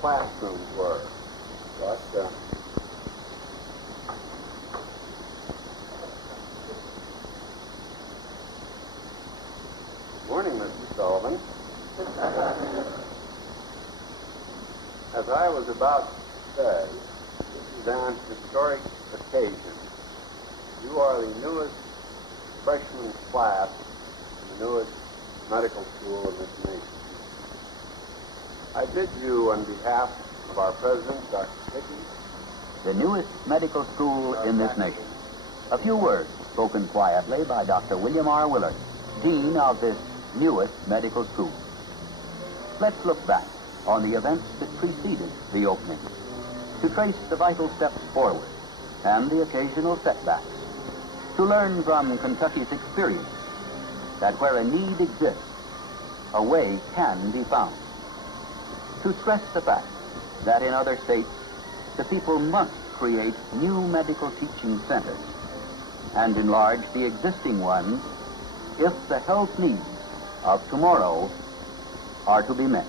classrooms were. But, good morning, Mrs. Sullivan. As I was about to say, this is an historic occasion. You are the newest freshman class in the newest medical school in this nation. I bid you, on behalf of our president, Dr. Hickey, the newest medical school in this nation. A few words spoken quietly by Dr. William R. Willard, dean of this newest medical school. Let's look back on the events that preceded the opening, to trace the vital steps forward and the occasional setbacks, to learn from Kentucky's experience that where a need exists, a way can be found, to stress the fact that in other states, the people must create new medical teaching centers and enlarge the existing ones if the health needs of tomorrow are to be met.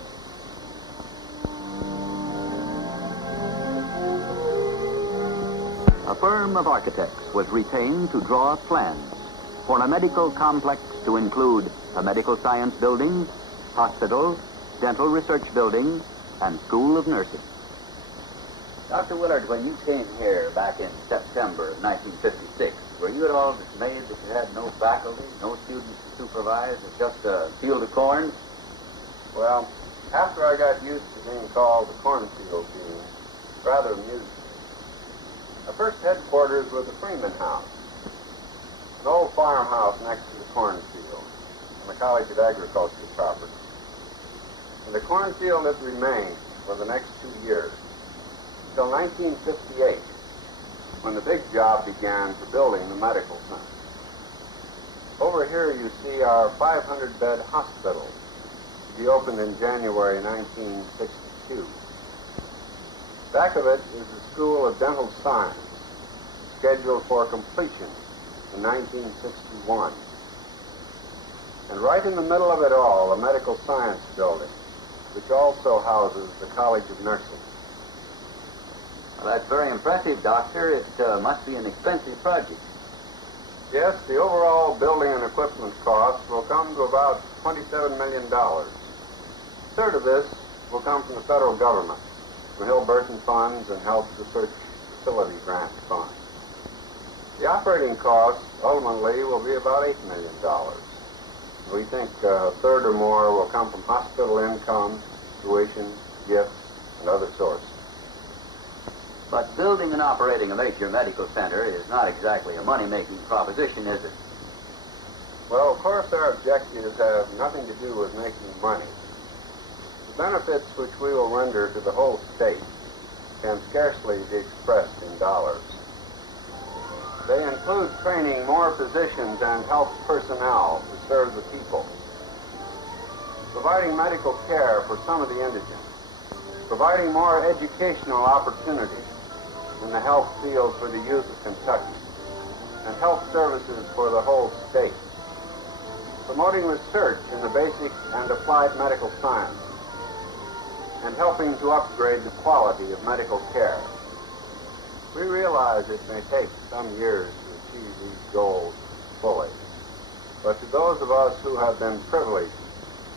A firm of architects was retained to draw plans for a medical complex to include a medical science building, hospital, dental research building, and school of nursing. Dr. Willard, when you came here back in September of 1956, were you at all dismayed that you had no faculty, no students to supervise, and just a field of corn? well, after I got used to being called the cornfield dean, rather amusing. Our first headquarters was the Freeman House, an old farmhouse next to the cornfield on the College of Agriculture property. And the cornfield it remained for the next 2 years, until 1958, when the big job began for building the medical center. Over here you see our 500-bed hospital, to be opened in January 1962. Back of it is the School of Dental Science, scheduled for completion in 1961. And right in the middle of it all, a medical science building, which also houses the College of Nursing. Well, that's very impressive, Doctor. It must be an expensive project. Yes, the overall building and equipment cost will come to about $27 million. A third of this will come from the federal government, from Hill Burton funds and Health Research Facility Grant funds. The operating costs ultimately will be about $8 million. We think a third or more will come from hospital income, tuition, gifts, and other sources. But building and operating a major medical center is not exactly a money-making proposition, is it? Well, of course, our objectives have nothing to do with making money. The benefits which we will render to the whole state can scarcely be expressed in dollars. They include training more physicians and health personnel to serve the people, providing medical care for some of the indigent, providing more educational opportunities in the health field for the youth of Kentucky, and health services for the whole state, promoting research in the basic and applied medical sciences, and helping to upgrade the quality of medical care. We realize it may take some years to achieve these goals fully, but to those of us who have been privileged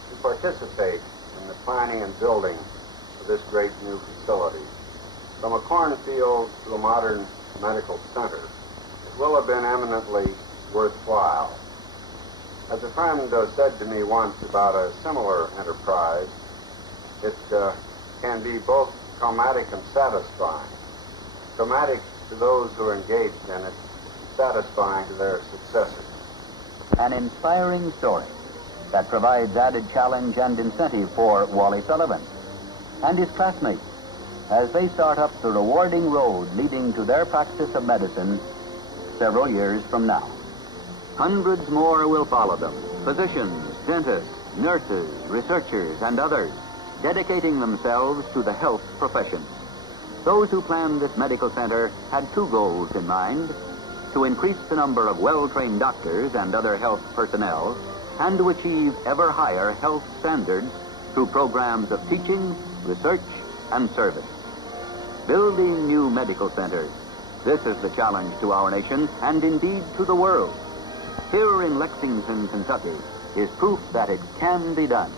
to participate in the planning and building of this great new facility, from a cornfield to a modern medical center, it will have been eminently worthwhile. As a friend said to me once about a similar enterprise, it can be both traumatic and satisfying. Traumatic to those who are engaged in it, satisfying to their successors. An inspiring story that provides added challenge and incentive for Wally Sullivan and his classmates as they start up the rewarding road leading to their practice of medicine several years from now. Hundreds more will follow them, physicians, dentists, nurses, researchers, and others, dedicating themselves to the health professions. Those who planned this medical center had two goals in mind: to increase the number of well-trained doctors and other health personnel, and to achieve ever higher health standards through programs of teaching, research, and service. Building new medical centers. This is the challenge to our nation and indeed to the world. Here in Lexington, Kentucky, is proof that it can be done.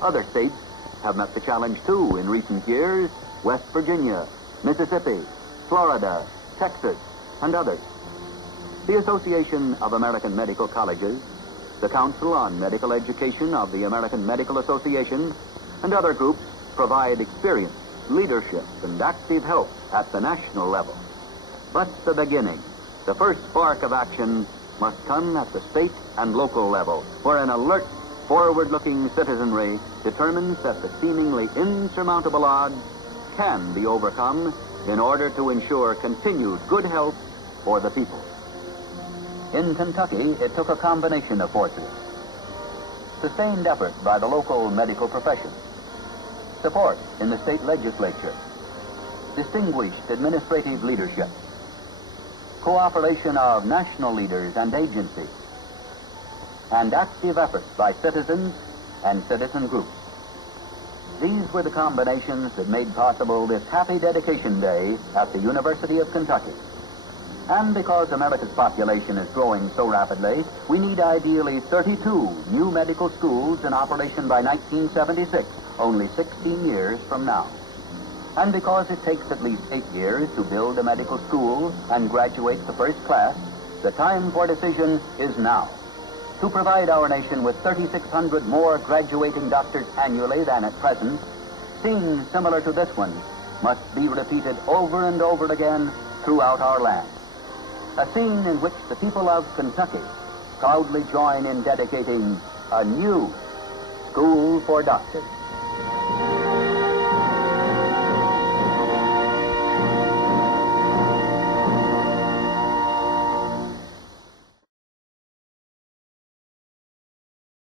Other states have met the challenge too in recent years. West Virginia, Mississippi, Florida, Texas, and others. The Association of American Medical Colleges, the Council on Medical Education of the American Medical Association, and other groups provide experience, leadership, and active help at the national level. But the beginning, the first spark of action, must come at the state and local level, where an alert, forward-looking citizenry determines that the seemingly insurmountable odds can be overcome in order to ensure continued good health for the people. In Kentucky, it took a combination of forces. Sustained effort by the local medical profession, support in the state legislature, distinguished administrative leadership, cooperation of national leaders and agencies, and active efforts by citizens and citizen groups. These were the combinations that made possible this happy dedication day at the University of Kentucky. And because America's population is growing so rapidly, we need ideally 32 new medical schools in operation by 1976, only 16 years from now. And because it takes at least 8 years to build a medical school and graduate the first class, the time for decision is now. To provide our nation with 3,600 more graduating doctors annually than at present, scenes similar to this one must be repeated over and over again throughout our land. A scene in which the people of Kentucky proudly join in dedicating a new school for doctors.